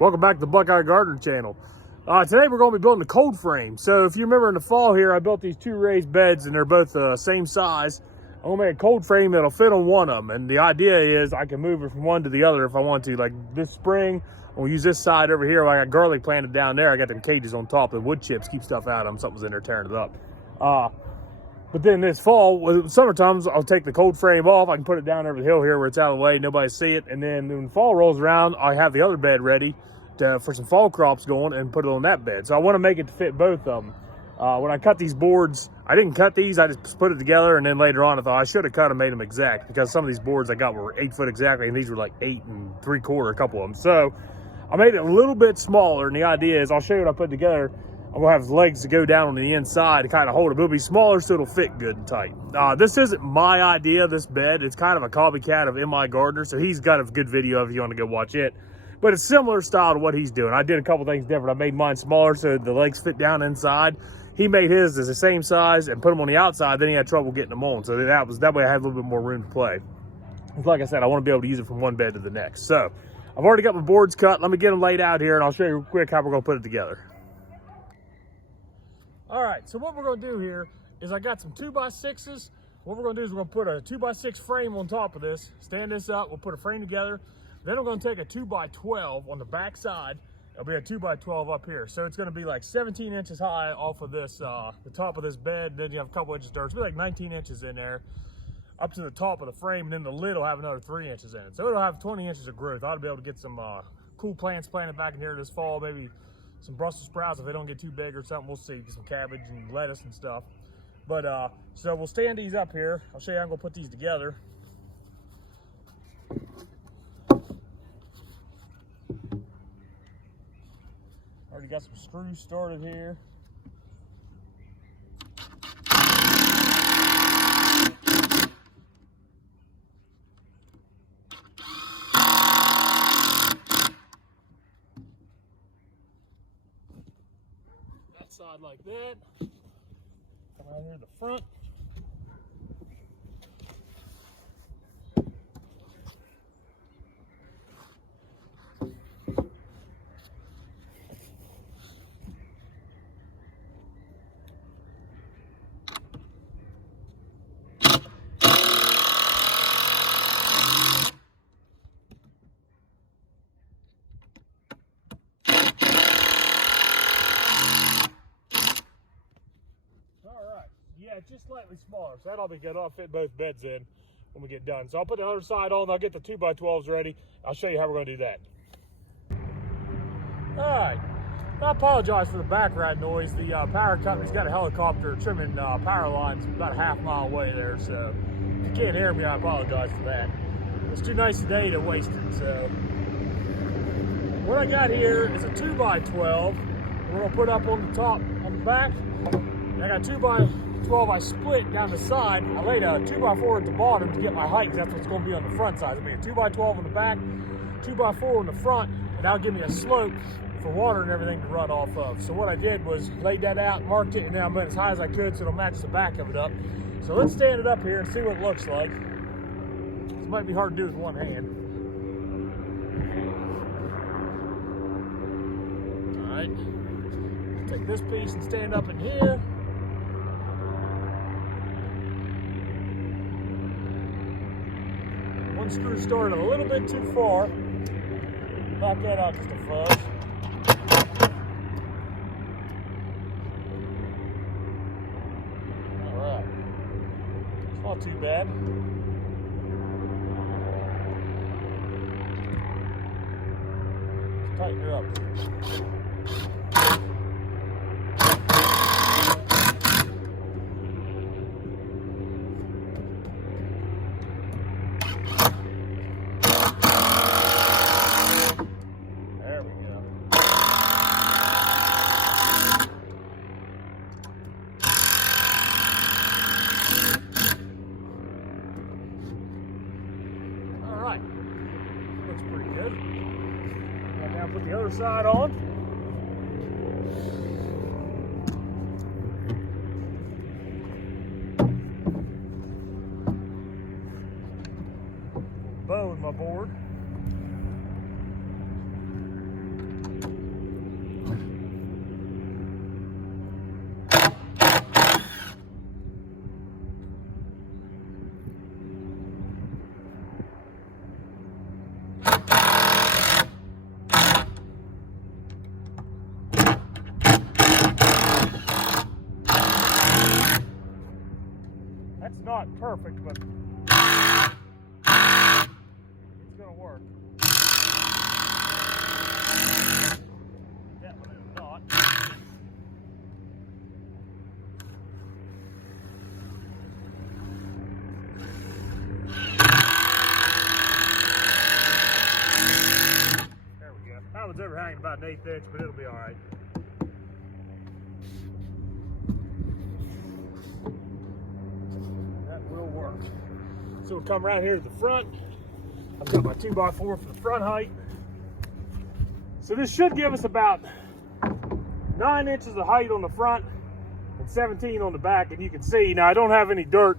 Welcome back to the Buckeye Gardener channel. Today we're going to be building a cold frame. So if you remember in the fall here, I built these two raised beds and they're both the same size. I'm going to make a cold frame that'll fit on one of them. And the idea is I can move it from one to the other if I want to. Like this spring, we'll use this side over here. I got garlic planted down there. I got them cages on top. The wood chips keep stuff out of them. Something's in there tearing it up. But then this fall, summertime, I'll take the cold frame off. I can put it down over the hill here where it's out of the way. Nobody see it. And then when fall rolls around, I have the other bed ready for some fall crops going and put it on that bed. So I want to make it to fit both of them. When I cut these boards, I didn't cut these. I just put it together. And then later on, I thought I should have cut and made them exact because some of these boards I got were 8 foot exactly. And these were like 8 3/4, a couple of them. So I made it a little bit smaller. And the idea is I'll show you what I put together. I'm gonna have legs to go down on the inside to kind of hold it, but it'll be smaller so it'll fit good and tight. This isn't my idea, this bed. It's kind of a copycat of M.I. Gardner, so he's got a good video if you want to go watch it. But it's similar style to what he's doing. I did a couple things different. I made mine smaller so the legs fit down inside. He made his as the same size and put them on the outside, then he had trouble getting them on. So that way I had a little bit more room to play. Like I said, I want to be able to use it from one bed to the next. So I've already got my boards cut. Let me get them laid out here and I'll show you real quick how we're gonna put it together. All right, so what we're gonna do here is I got some 2x6s. What we're gonna do is we're gonna put a 2x6 frame on top of this, stand this up, we'll put a frame together. Then we're gonna take a 2x12 on the back side. It'll be a 2x12 up here. So it's gonna be like 17 inches high off of this, the top of this bed. Then you have a couple inches of dirt. It's gonna be like 19 inches in there up to the top of the frame. And then the lid will have another 3 inches in it. So it'll have 20 inches of growth. I ought to be able to get some cool plants planted back in here this fall, maybe some Brussels sprouts if they don't get too big or something. We'll see, some cabbage and lettuce and stuff. But so we'll stand these up here. I'll show you how I'm gonna put these together. Already got some screws started here. Side like that. Come out here to the front. Yeah, just slightly smaller, so that'll be good. I'll fit both beds in when we get done. So I'll put the other side on, I'll get the 2x12s ready. I'll show you how we're gonna do that. All right, I apologize for the background noise. The power company's got a helicopter trimming power lines about a half-mile away there, so if you can't hear me, I apologize for that. It's too nice a day to waste it, so. What I got here is a 2x12. We're gonna put up on the top, on the back. I got 2x12 I split down the side. I laid a 2x4 at the bottom to get my height because that's what's going to be on the front side. It'll be a 2x12 on the back, 2x4 on the front, and that'll give me a slope for water and everything to run off of. So what I did was laid that out, marked it, and then I went as high as I could so it'll match the back of it up. So let's stand it up here and see what it looks like. This might be hard to do with one hand. All right, take this piece and stand up in here. One screw started a little bit too far. Knock that out just a fudge. All right, it's not too bad. Let's tighten her up. Looks pretty good. Now put the other side on. Bow with my board. not perfect, but it's gonna work. Definitely not. There we go. That one's overhanging about an 1/8 inch, but it'll be all right. Will work. So we'll come right here to the front. I've got my 2x4 for the front height. So this should give us about 9 inches of height on the front and 17 on the back. And you can see, now I don't have any dirt.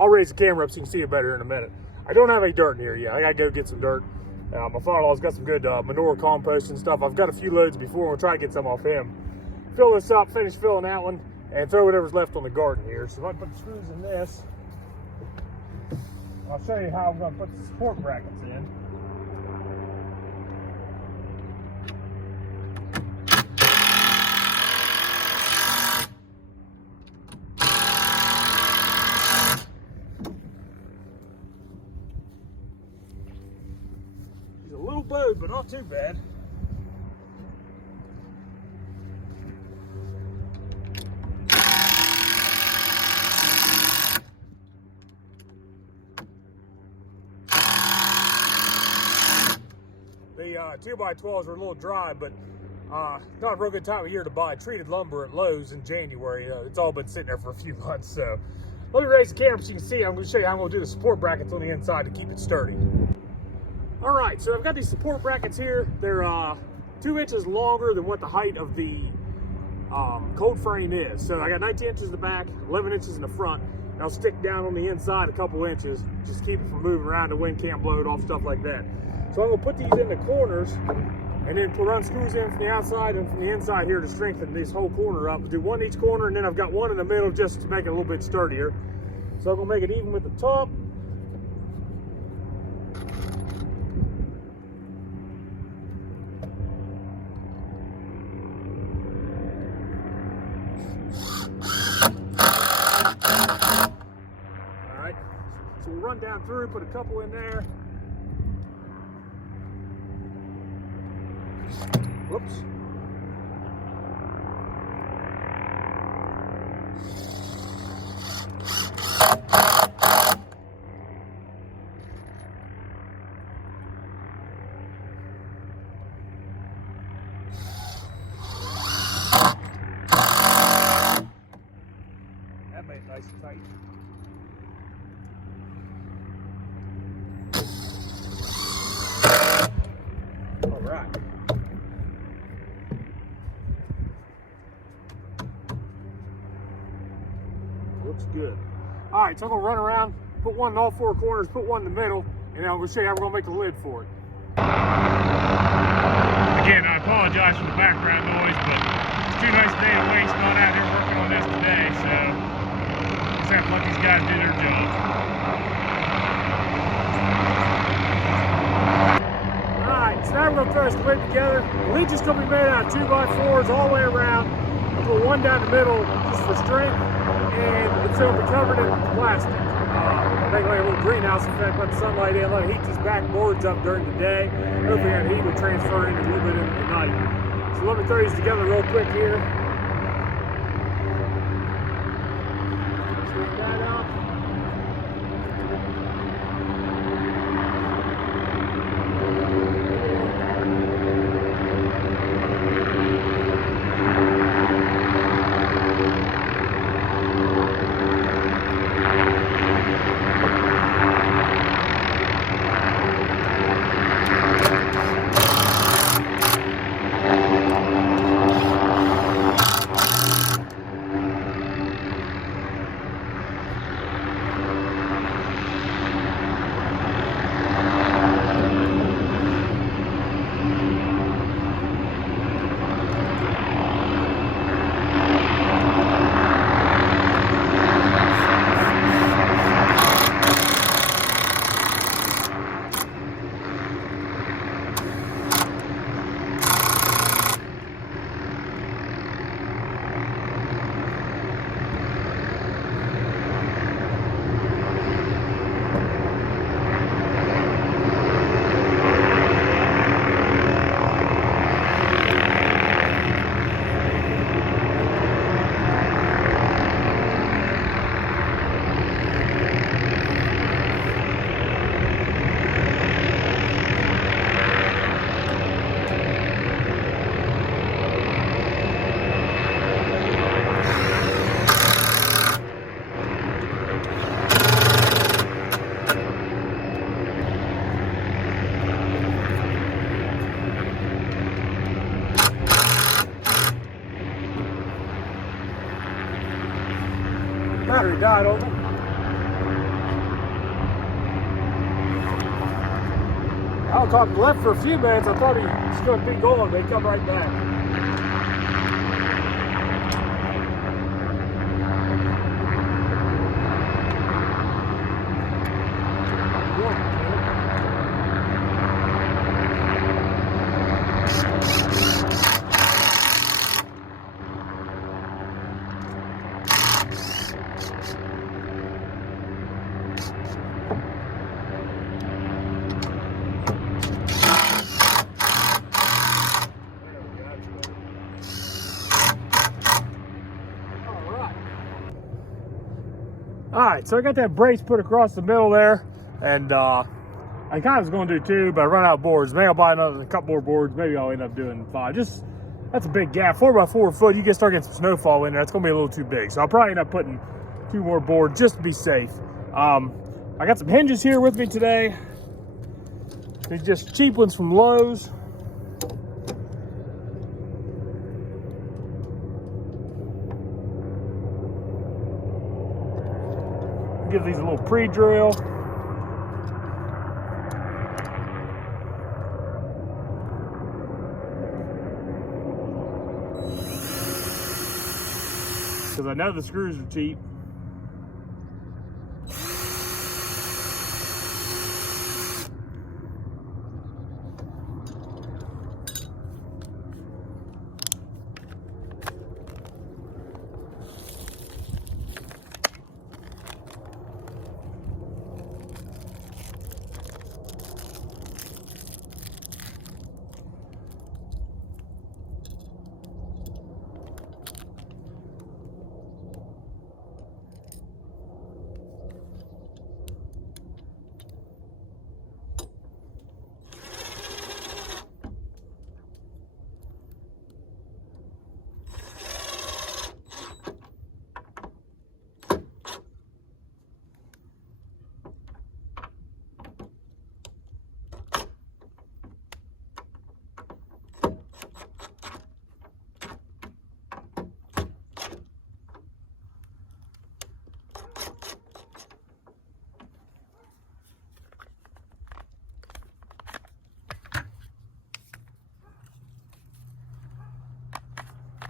I'll raise the camera up so you can see it better in a minute. I don't have any dirt in here yet. I gotta go get some dirt. My father-in-law's got some good manure compost and stuff. I've got a few loads before. We'll try to get some off him. Fill this up, finish filling that one, and throw whatever's left on the garden here. So if I put the screws in this, I'll show you how I'm going to put the support brackets in. He's a little bowed, but not too bad. The 2x12s are a little dry, but not a real good time of year to buy treated lumber at Lowe's in January. It's all been sitting there for a few months. So let me raise the camera so you can see. I'm going to show you how I'm going to do the support brackets on the inside to keep it sturdy. All right, so I've got these support brackets here. They're 2 inches longer than what the height of the cold frame is. So I got 19 inches in the back, 11 inches in the front. And I'll stick down on the inside a couple inches, just keep it from moving around. The wind can't blow it off, stuff like that. So I'm going to put these in the corners and then run screws in from the outside and from the inside here to strengthen this whole corner up. Do one each corner, and then I've got one in the middle just to make it a little bit sturdier. So I'm going to make it even with the top. All right, so we'll run down through, put a couple in there. Whoops. That made it nice and tight. All right. Looks good. All right, so I'm gonna run around, put one in all four corners, put one in the middle, and then I'm gonna show you how we're gonna make the lid for it. Again, I apologize for the background noise, but it's too nice a day to waste not out here working on this today, so just have to let these guys do their job. All right, so now we're gonna throw this lid together. The lid's just gonna be made out of 2x4s all the way around. I'll put one down the middle just for strength, and it's going to be covered in plastic. Make like a little greenhouse effect, let the sunlight in, let it heat these backboards up during the day. Hopefully that heat will transfer in a little bit into the night. So let me throw these together real quick here. Swing that up. Battery died on me. I'll talk left for a few minutes. I thought he was going to be going, but he come right back. All right, so I got that brace put across the middle there, and I kind of was going to do 2, but I run out of boards. Maybe I'll buy a couple more boards. Maybe I'll end up doing 5. Just, that's a big gap. 4x4 foot, you can start getting some snowfall in there. It's going to be a little too big. So I'll probably end up putting 2 more boards just to be safe. I got some hinges here with me today. These just cheap ones from Lowe's. Give these a little pre-drill. Because I know the screws are cheap.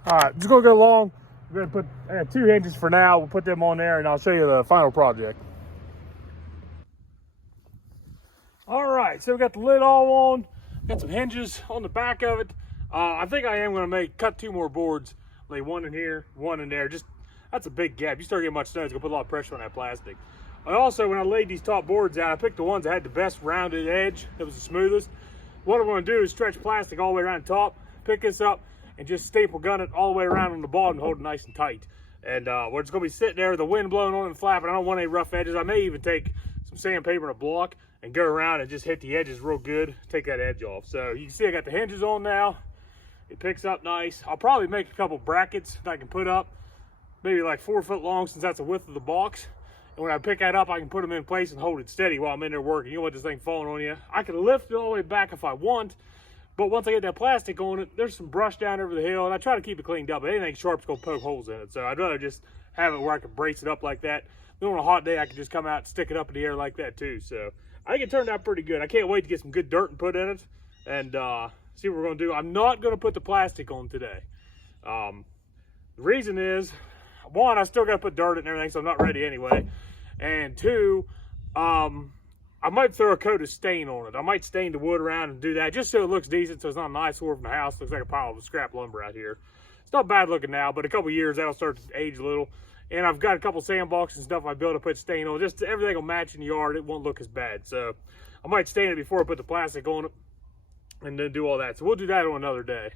All right, just gonna go long. We're gonna put, I got 2 hinges for now. We'll put them on there and I'll show you the final project. All right, so we got the lid all on. Got some hinges on the back of it. I think I am gonna cut 2 more boards. Lay 1 in here, 1 in there. Just, that's a big gap. You start getting much snow, it's gonna put a lot of pressure on that plastic. I also, when I laid these top boards out, I picked the ones that had the best rounded edge. That was the smoothest. What I'm gonna do is stretch plastic all the way around the top, pick this up, and just staple gun it all the way around on the bottom and hold it nice and tight. And we're just gonna be sitting there, the wind blowing on and flapping. I don't want any rough edges. I may even take some sandpaper and a block and go around and just hit the edges real good, take that edge off. So you can see I got the hinges on now. It picks up nice. I'll probably make a couple brackets that I can put up, maybe like 4 foot long, since that's the width of the box. And when I pick that up, I can put them in place and hold it steady while I'm in there working. You don't want this thing falling on you. I can lift it all the way back if I want, but once I get that plastic on it, there's some brush down over the hill, and I try to keep it cleaned up. But anything sharp's gonna poke holes in it, so I'd rather just have it where I can brace it up like that. Then on a hot day, I can just come out and stick it up in the air like that too. So I think it turned out pretty good. I can't wait to get some good dirt and put in it, and see what we're gonna do. I'm not gonna put the plastic on today. The reason is, 1, I still gotta put dirt in and everything, so I'm not ready anyway. And 2, I might throw a coat of stain on it. I might stain the wood around and do that just so it looks decent, so it's not an eyesore from the house. It looks like a pile of scrap lumber out here. It's not bad looking now, but a couple years that'll start to age a little. And I've got a couple sandboxes and stuff I built to put stain on. Just everything will match in the yard. It won't look as bad. So I might stain it before I put the plastic on it and then do all that. So we'll do that on another day.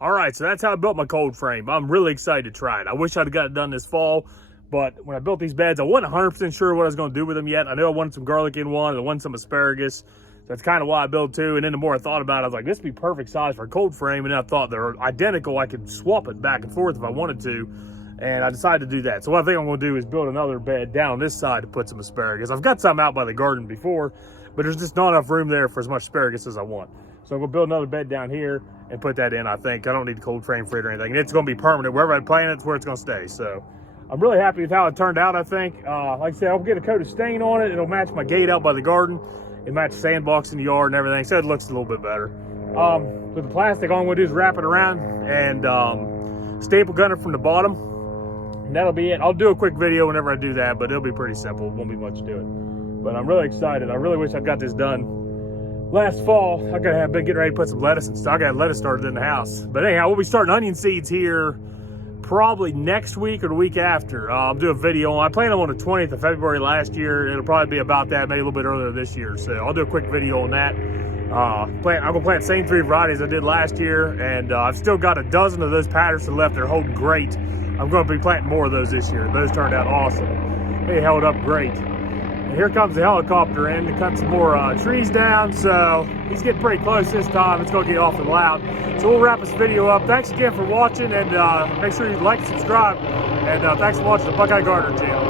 All right, so that's how I built my cold frame. I'm really excited to try it. I wish I'd have got it done this fall. But when I built these beds, I wasn't 100% sure what I was going to do with them yet. I knew I wanted some garlic in one, I wanted some asparagus. That's kind of why I built 2. And then the more I thought about it, I was like, this would be perfect size for a cold frame. And then I thought they're identical. I could swap it back and forth if I wanted to. And I decided to do that. So what I think I'm going to do is build another bed down this side to put some asparagus. I've got some out by the garden before, but there's just not enough room there for as much asparagus as I want. So I'm gonna build another bed down here and put that in, I think. I don't need a cold frame for it or anything. And it's gonna be permanent. Wherever I plant it, it's where it's gonna stay. So I'm really happy with how it turned out, I think. Like I said, I'll get a coat of stain on it. It'll match my gate out by the garden. It matches sandbox in the yard and everything. So it looks a little bit better. With the plastic, all I'm gonna do is wrap it around and staple gun it from the bottom. And that'll be it. I'll do a quick video whenever I do that, but it'll be pretty simple. It won't be much to it. But I'm really excited. I really wish I'd got this done last fall. I could have been getting ready to put some lettuce and stuff. I got lettuce started in the house. But anyhow, we'll be starting onion seeds here probably next week or the week after. I'll do a video. I planted them on the 20th of February last year. It'll probably be about that, maybe a little bit earlier this year. So I'll do a quick video on that. I'm gonna plant the same 3 varieties I did last year, and I've still got a dozen of those Patterson left. They're holding great. I'm gonna be planting more of those this year. Those turned out awesome. They held up great. And here comes the helicopter in to cut some more trees down. So he's getting pretty close this time. It's gonna get awfully loud. So we'll wrap this video up. Thanks again for watching, and make sure you like and subscribe. And thanks for watching the Buckeye Gardener channel.